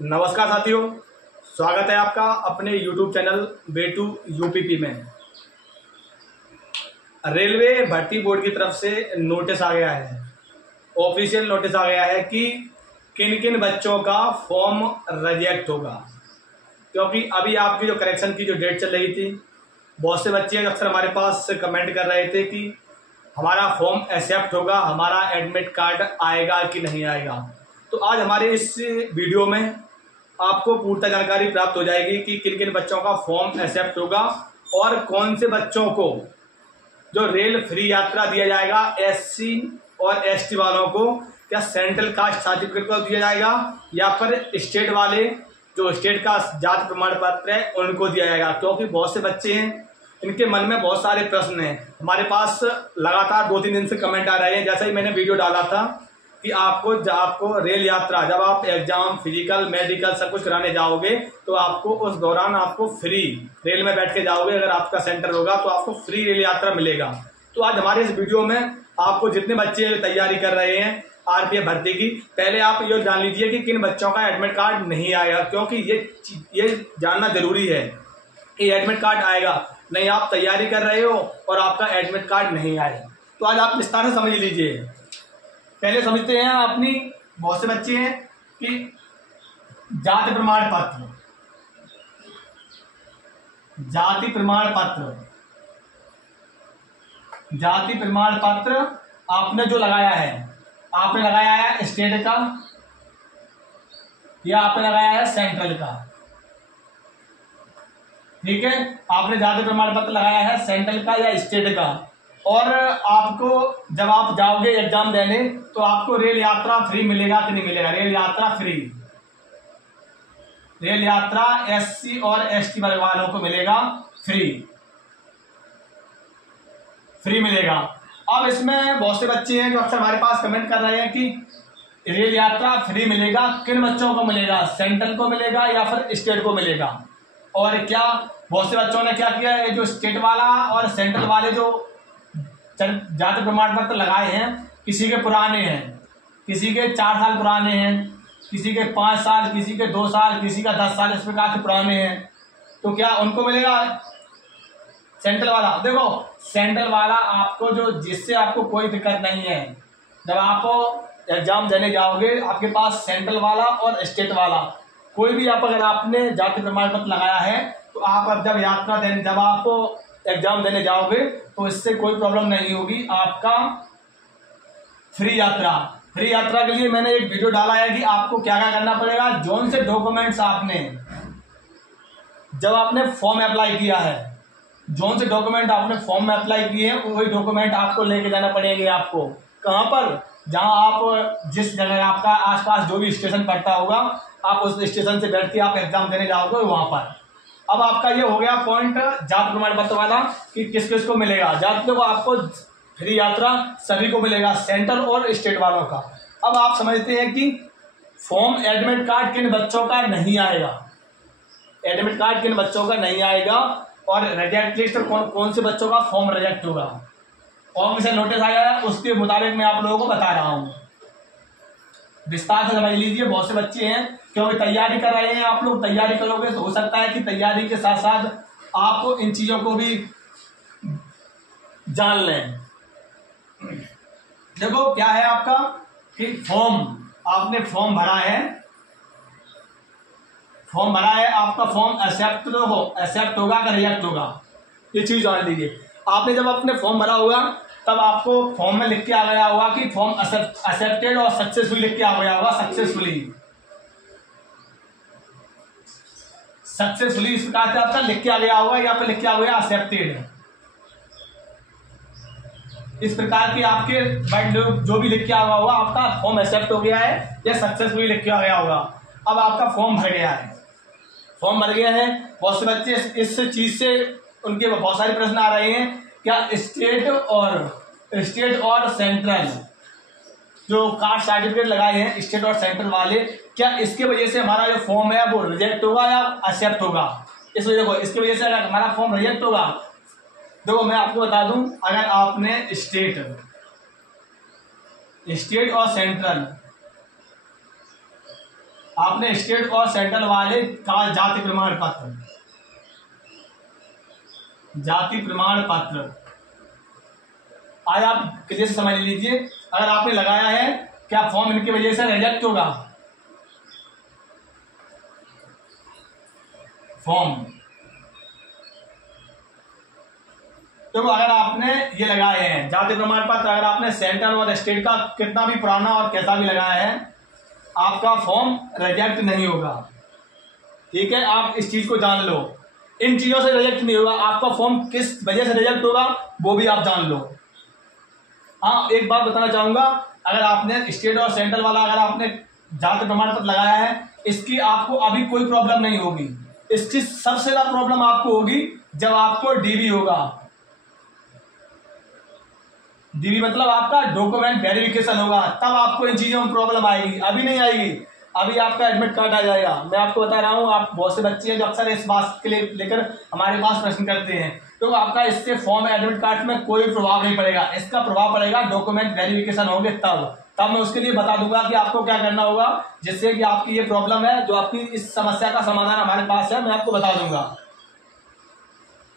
नमस्कार साथियों, स्वागत है आपका अपने YouTube channel way to UPP में। रेलवे भर्ती बोर्ड की तरफ से नोटिस आ गया है, ऑफिशियल नोटिस आ गया है कि किन किन बच्चों का फॉर्म रिजेक्ट होगा। क्योंकि अभी आपकी जो करेक्शन की जो डेट चल रही थी, बहुत से बच्चे अक्सर हमारे पास कमेंट कर रहे थे कि हमारा फॉर्म एक्सेप्ट होगा, हमारा एडमिट कार्ड आएगा कि नहीं आएगा। तो आज हमारे इस वीडियो में आपको पूर्णतः जानकारी प्राप्त हो जाएगी कि किन किन बच्चों का फॉर्म एक्सेप्ट होगा और कौन से बच्चों को जो रेल फ्री यात्रा दिया जाएगा। एससी और एसटी वालों को क्या सेंट्रल कास्ट सर्टिफिकेट को दिया जाएगा या फिर स्टेट वाले जो स्टेट का जाति प्रमाण पत्र है उनको दिया जाएगा। क्योंकि बहुत से बच्चे हैं, इनके मन में बहुत सारे प्रश्न हैं। हमारे पास लगातार 2-3 दिन से कमेंट आ रहे हैं। जैसा ही मैंने वीडियो डाला था कि आपको रेल यात्रा, जब आप एग्जाम, फिजिकल, मेडिकल सब कुछ कराने जाओगे तो आपको उस दौरान आपको फ्री रेल में बैठ के जाओगे। अगर आपका सेंटर होगा तो आपको फ्री रेल यात्रा मिलेगा। तो आज हमारे इस वीडियो में आपको जितने बच्चे तैयारी कर रहे हैं आरपीएफ भर्ती की, पहले आप ये जान लीजिए कि किन बच्चों का एडमिट कार्ड नहीं आएगा। क्योंकि ये जानना जरूरी है कि एडमिट कार्ड आएगा नहीं। आप तैयारी कर रहे हो और आपका एडमिट कार्ड नहीं आएगा। तो आज आप विस्तार से समझ लीजिए। पहले समझते हैं अपनी, बहुत से बच्चे हैं कि जाति प्रमाण पत्र, जाति प्रमाण पत्र आपने जो लगाया है, आपने लगाया है स्टेट का या आपने लगाया है सेंट्रल का। ठीक है, आपने जाति प्रमाण पत्र लगाया है सेंट्रल का या स्टेट का। और आपको जब आप जाओगे एग्जाम देने तो आपको रेल यात्रा फ्री मिलेगा कि नहीं मिलेगा? रेल यात्रा फ्री, रेल यात्रा एससी और एसटी वर्ग वालों को मिलेगा, फ्री मिलेगा। अब इसमें बहुत से बच्चे हैं जो अक्सर हमारे पास कमेंट कर रहे हैं कि रेल यात्रा फ्री मिलेगा, किन बच्चों को मिलेगा? सेंट्रल को मिलेगा या फिर स्टेट को मिलेगा? और क्या बहुत से बच्चों ने क्या किया है, जो स्टेट वाला और सेंट्रल वाले जो जाति प्रमाण पत्र लगाए हैं, किसी के पुराने हैं, किसी के 4 साल पुराने हैं, किसी के 5 साल, किसी के 2 साल, किसी का 10 साल, इस प्रकार के पुराने हैं। तो क्या उनको मिलेगा सेंट्रल वाला? देखो, सेंट्रल वाला आपको जिससे आपको कोई दिक्कत नहीं है। जब आप एग्जाम देने जाओगे आपके पास सेंट्रल वाला और स्टेट वाला कोई भी अगर आपने जाति प्रमाण पत्र लगाया है तो आप अब जब आप एग्जाम देने जाओगे तो इससे कोई प्रॉब्लम नहीं होगी। आपका फ्री यात्रा के लिए मैंने एक वीडियो डाला है कि आपको क्या क्या करना पड़ेगा, जोन से डॉक्यूमेंट्स आपने जब आपने फॉर्म अप्लाई किया है, जोन से डॉक्यूमेंट आपने फॉर्म में अप्लाई किए हैं, वही डॉक्यूमेंट आपको लेके जाना पड़ेंगे। आपको कहां पर? जहां आप जिस जगह आपका आसपास जो भी स्टेशन पड़ता होगा, आप उस स्टेशन से बैठ के आप एग्जाम देने जाओगे वहां पर। अब आपका ये हो गया पॉइंट जाति प्रमाण पत्र वाला कि किस किस को मिलेगा। जाति को आपको फ्री यात्रा सभी को मिलेगा, सेंट्रल और स्टेट वालों का। अब आप समझते हैं कि फॉर्म एडमिट कार्ड किन बच्चों का नहीं आएगा, एडमिट कार्ड किन बच्चों का नहीं आएगा और रिजेक्ट लिस्ट कौन से बच्चों का फॉर्म रिजेक्ट होगा। ऑफिशियल नोटिस आया है, उसके मुताबिक मैं आप लोगों को बता रहा हूं। विस्तार से समझ लीजिए। बहुत से बच्चे हैं क्योंकि तैयारी कर रहे हैं, आप लोग तैयारी करोगे तो हो सकता है कि तैयारी के साथ साथ आपको इन चीजों को भी जान लें। देखो क्या है आपका कि आपने फॉर्म भरा है, आपका फॉर्म एक्सेप्ट होगा कि रिजेक्ट होगा, ये चीज जान लीजिए। आपने जब अपने फॉर्म भरा होगा तब आपको फॉर्म में लिख के आ गया होगा कि फॉर्म एक्सेप्टेड और सक्सेसफुली लिख के आ गया होगा। सक्सेसफुली इस प्रकार से आपका लिख के आ गया होगा, यहाँ पे लिख के आ गया एक्सेप्टेड। इस प्रकार की आपके वर्ड जो भी लिख के आ गया होगा, आपका फॉर्म एक्सेप्ट हो गया है या सक्सेसफुली लिख के आ गया होगा। अब आपका फॉर्म भर गया है, बहुत से बच्चे इस चीज से उनके बहुत सारे प्रश्न आ रहे हैं। क्या स्टेट और सेंट्रल जो कास्ट सर्टिफिकेट लगाए हैं, स्टेट और सेंट्रल वाले, क्या इसके वजह से हमारा जो फॉर्म है वो रिजेक्ट होगा या एक्सेप्ट होगा? इसकी वजह से अगर हमारा फॉर्म रिजेक्ट होगा, देखो मैं आपको बता दूं, अगर आपने स्टेट और सेंट्रल आपने स्टेट और सेंट्रल वाले का जाति प्रमाण पत्र, जाति प्रमाण पत्र आज आप क्लियर से समझ लीजिए। अगर आपने लगाया है, क्या फॉर्म इनकी वजह से रिजेक्ट होगा? फॉर्म तो अगर आपने ये लगाए हैं जाति प्रमाण पत्र, अगर आपने सेंट्रल और स्टेट का कितना भी पुराना और कैसा भी लगाया है, आपका फॉर्म रिजेक्ट नहीं होगा। ठीक है, आप इस चीज को जान लो। इन चीजों से रिजेक्ट नहीं होगा, आपका फॉर्म किस वजह से रिजेक्ट होगा वो भी आप जान लो। हाँ, एक बात बताना चाहूंगा, अगर आपने स्टेट और सेंट्रल वाला अगर आपने जाति प्रमाण पत्र लगाया है, इसकी आपको अभी कोई प्रॉब्लम नहीं होगी। इसकी सबसे ज्यादा प्रॉब्लम आपको होगी जब आपको डीबी होगा। डीबी मतलब आपका डॉक्यूमेंट वेरिफिकेशन होगा, तब आपको इन चीजों में प्रॉब्लम आएगी, अभी नहीं आएगी। अभी आपका एडमिट कार्ड आ जाएगा। मैं आपको बता रहा हूँ, आप बहुत से बच्चे हैं जो अक्सर इस बात के लिए लेकर हमारे पास प्रश्न करते हैं, तो आपका इससे फॉर्म एडमिट कार्ड में कोई प्रभाव नहीं पड़ेगा। इसका प्रभाव पड़ेगा डॉक्यूमेंट वेरिफिकेशन होंगे तब मैं उसके लिए बता दूंगा कि आपको क्या करना होगा, जिससे कि आपकी ये प्रॉब्लम है, जो आपकी इस समस्या का समाधान हमारे पास है, मैं आपको बता दूंगा।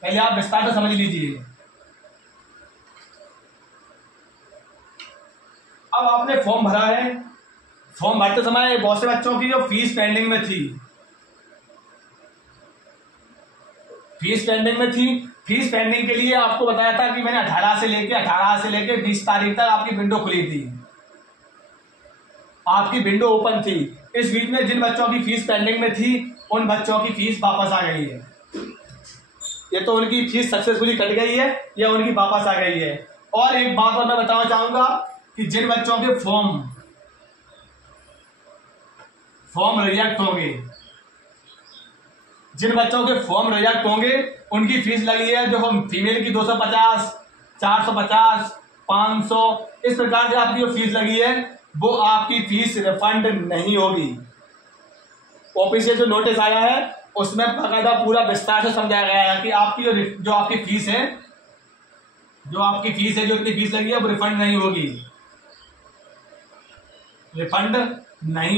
पहले आप विस्तार से समझ लीजिए। अब आपने फॉर्म भरा है, फॉर्म भरते समय बहुत से बच्चों की जो फीस पेंडिंग में थी, फीस पेंडिंग के लिए आपको बताया था कि मैंने 18 से लेके 20 तारीख तक आपकी विंडो खुली थी, आपकी विंडो ओपन थी। इस बीच में जिन बच्चों की फीस पेंडिंग में थी, उन बच्चों की फीस वापस आ गई है। ये तो उनकी फीस सक्सेसफुली कट गई है या उनकी वापस आ गई है। और एक बात और मैं बताना चाहूंगा कि जिन बच्चों के फॉर्म रिजेक्ट होंगे, जिन बच्चों के फॉर्म रिजेक्ट होंगे, उनकी फीस लगी है, जो फीमेल की 250, 450, 500, इस प्रकार से आपकी जो फीस लगी है, वो आपकी फीस रिफंड नहीं होगी। ऑफिशियल जो नोटिस आया है उसमें बाकायदा पूरा विस्तार से समझाया गया है कि आपकी जो आपकी फीस है, जो इतनी फीस लगी है, वो रिफंड नहीं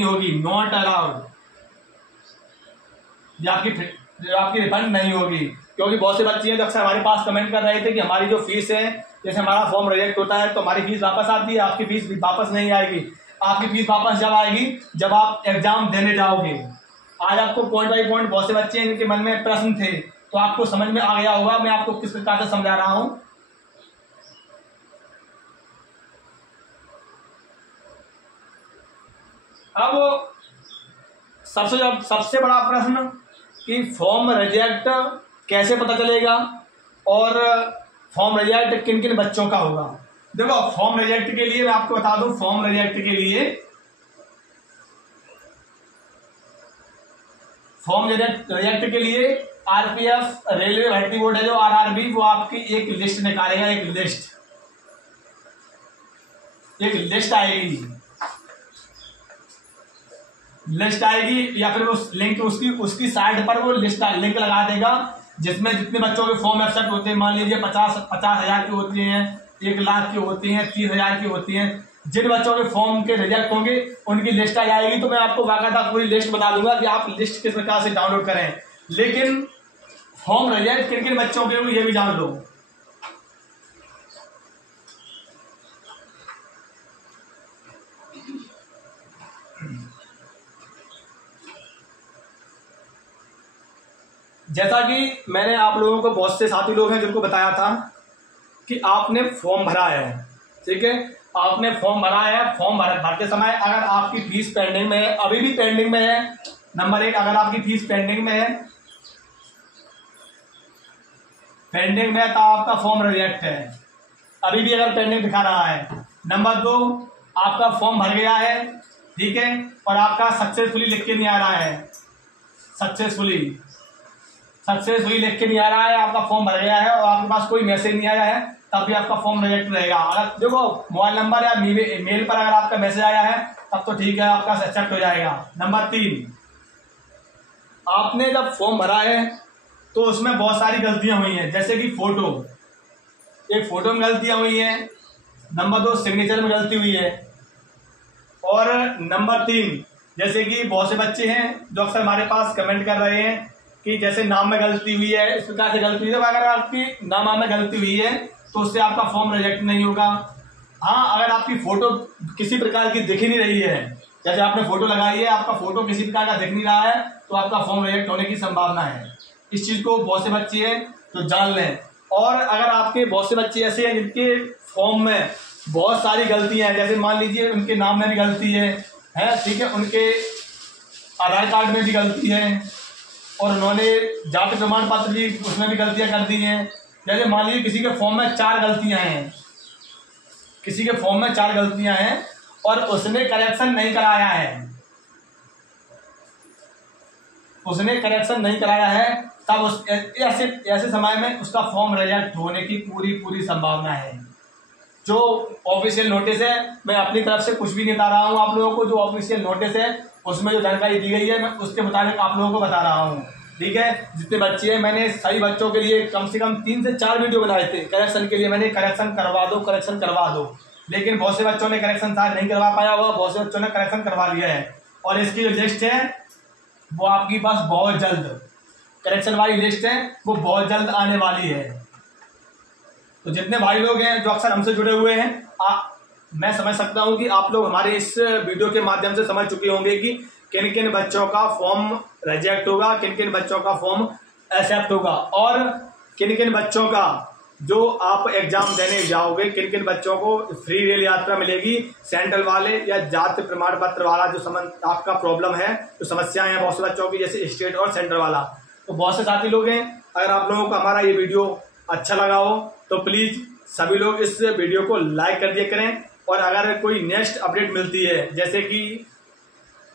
होगी, नॉट अलाउड। जो आपकी रिफंड नहीं होगी, क्योंकि बहुत से बच्चे हैं जो अक्सर हमारे पास कमेंट कर रहे थे कि हमारी जो फीस है, जैसे हमारा फॉर्म रिजेक्ट होता है तो हमारी फीस वापस आती है, आपकी फीस वापस नहीं आएगी। आपकी फीस वापस जब आएगी जब आप एग्जाम देने जाओगे। आज आपको पॉइंट बाई पॉइंट बहुत से बच्चे हैं जिनके मन में प्रश्न थे, तो आपको समझ में आ गया होगा मैं आपको किस प्रकार से समझा रहा हूं। अब सबसे बड़ा प्रश्न कि फॉर्म रिजेक्ट कैसे पता चलेगा और फॉर्म रिजेक्ट किन किन बच्चों का होगा। देखो, फॉर्म रिजेक्ट के लिए मैं आपको बता दूं, फॉर्म रिजेक्ट के लिए आरपीएफ रेलवे भर्ती बोर्ड है जो आरआरबी, वो आपकी एक लिस्ट निकालेगा, एक लिस्ट आएगी या फिर वो लिंक उसकी साइट पर वो लिंक लगा देगा, जिसमें जितने बच्चों के फॉर्म एक्सेप्ट होते हैं, मान लीजिए 50,000 की होती हैं, 1 लाख की होती हैं, 30,000 की होती हैं, जिन बच्चों के फॉर्म के रिजेक्ट होंगे उनकी लिस्ट आ जाएगी। तो मैं आपको बाकायदा पूरी लिस्ट बता दूंगा कि आप लिस्ट किस प्रकार से डाउनलोड करें। लेकिन फॉर्म रिजेक्ट किन किन बच्चों के ये भी जान लो। जैसा कि मैंने आप लोगों को, बहुत से साथी लोग हैं जिनको बताया था कि आपने फॉर्म भरा है, ठीक है, आपने फॉर्म भरा है, फॉर्म भरते समय अगर आपकी फीस पेंडिंग में है, अभी भी पेंडिंग में है, नंबर 1, अगर आपकी फीस पेंडिंग में है तो आपका फॉर्म रिजेक्ट है, अभी भी अगर पेंडिंग दिखा रहा है। नंबर 2, आपका फॉर्म भर गया है, ठीक है, और आपका सक्सेसफुली लिख के नहीं आ रहा है, सक्सेसफुली लिख के नहीं आ रहा है, आपका फॉर्म भर गया है और आपके पास कोई मैसेज नहीं आया है, तब भी आपका फॉर्म रिजेक्ट रहेगा। अगर देखो मोबाइल नंबर या मेल पर अगर आपका मैसेज आया है तब तो ठीक है, आपका एक्सेप्ट हो जाएगा। नंबर 3, आपने जब फॉर्म भरा है तो उसमें बहुत सारी गलतियां हुई हैं, जैसे कि एक फोटो में गलतियां हुई हैं, नंबर 2 सिग्नेचर में गलती हुई है, और नंबर 3 जैसे कि बहुत से बच्चे हैं जो अक्सर हमारे पास कमेंट कर रहे हैं कि जैसे नाम में गलती हुई है, इस प्रकार से गलती हुई है। अगर आपकी नाम में गलती हुई है तो उससे आपका फॉर्म रिजेक्ट नहीं होगा। हाँ, अगर आपकी फोटो किसी प्रकार की दिख नहीं रही है, जैसे आपने फोटो लगाई है, आपका फोटो किसी प्रकार का दिख नहीं रहा है, तो आपका फॉर्म रिजेक्ट होने की संभावना है। इस चीज को बहुत से बच्चे हैं तो जान लें। और अगर आपके बहुत से बच्चे ऐसे हैं जिनके फॉर्म में बहुत सारी गलतियां हैं, जैसे मान लीजिए उनके नाम में भी गलती है, ठीक है, उनके आधार कार्ड में भी गलती है और उन्होंने जाति प्रमाण पत्र भी उसमें भी गलतियां कर दी हैं। जैसे मान लीजिए किसी के फॉर्म में 4 गलतियां हैं, किसी के फॉर्म में 4 गलतियां हैं और उसने करेक्शन नहीं कराया है, उसने करेक्शन नहीं कराया है, तब उस ऐसे समय में उसका फॉर्म रिजेक्ट होने की पूरी संभावना है। जो ऑफिशियल नोटिस है, मैं अपनी तरफ से कुछ भी नहीं बता रहा हूँ आप लोगों को, जो ऑफिशियल नोटिस है उसमें जो जानकारी दी गई है मैं उसके मुताबिक आप लोगों को बता रहा हूँ। ठीक है, जितने बच्चे हैं मैंने सही बच्चों के लिए कम से कम 3 से 4 वीडियो बनाए थे करेक्शन के लिए। मैंने करेक्शन करवा दो, करेक्शन करवा दो, लेकिन बहुत से बच्चों ने करेक्शन शायद नहीं करवा पाया हुआ, बहुत से बच्चों ने करेक्शन करवा लिया है। और इसकी जो लिस्ट है वो आपके पास बहुत जल्द, करेक्शन वाली लिस्ट है वो बहुत जल्द आने वाली है। तो जितने भाई लोग हैं जो अक्सर हमसे जुड़े हुए हैं, मैं समझ सकता हूं कि आप लोग हमारे इस वीडियो के माध्यम से समझ चुके होंगे कि किन किन बच्चों का फॉर्म रिजेक्ट होगा, किन किन बच्चों का फॉर्म एक्सेप्ट होगा और किन किन बच्चों का जो आप एग्जाम देने जाओगे, किन किन बच्चों को फ्री रेल यात्रा मिलेगी, सेंट्रल वाले या जाति प्रमाण पत्र वाला जो आपका प्रॉब्लम है, जो समस्याएं हैं बहुत से बच्चों की, जैसे स्टेट और सेंट्रल वाला। तो बहुत से साथी लोग हैं, अगर आप लोगों को हमारा ये वीडियो अच्छा लगा हो तो प्लीज सभी लोग इस वीडियो को लाइक कर दिया करें। और अगर कोई नेक्स्ट अपडेट मिलती है, जैसे कि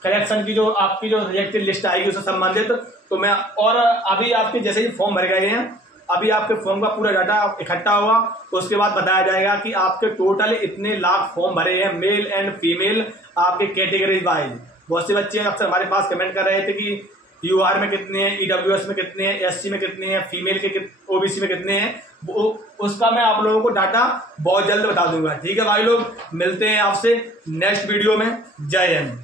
करेक्शन की जो आपकी जो रिजेक्टेड लिस्ट आएगी उससे संबंधित, तो मैं, और अभी आपके जैसे ही फॉर्म भर गए हैं, अभी आपके फॉर्म का पूरा डाटा इकट्ठा हुआ तो उसके बाद बताया जाएगा कि आपके टोटल इतने लाख फॉर्म भरे हैं, मेल एंड फीमेल, आपके कैटेगरी वाइज। बहुत से बच्चे अक्सर हमारे पास कमेंट कर रहे थे कि यूआर में कितने हैं, ईडब्ल्यूएस में कितने हैं, एससी में कितने हैं, फीमेल के ओबीसी में कितने हैं, वो उसका मैं आप लोगों को डाटा बहुत जल्द बता दूंगा। ठीक है भाई लोग, मिलते हैं आपसे नेक्स्ट वीडियो में। जय हिंद।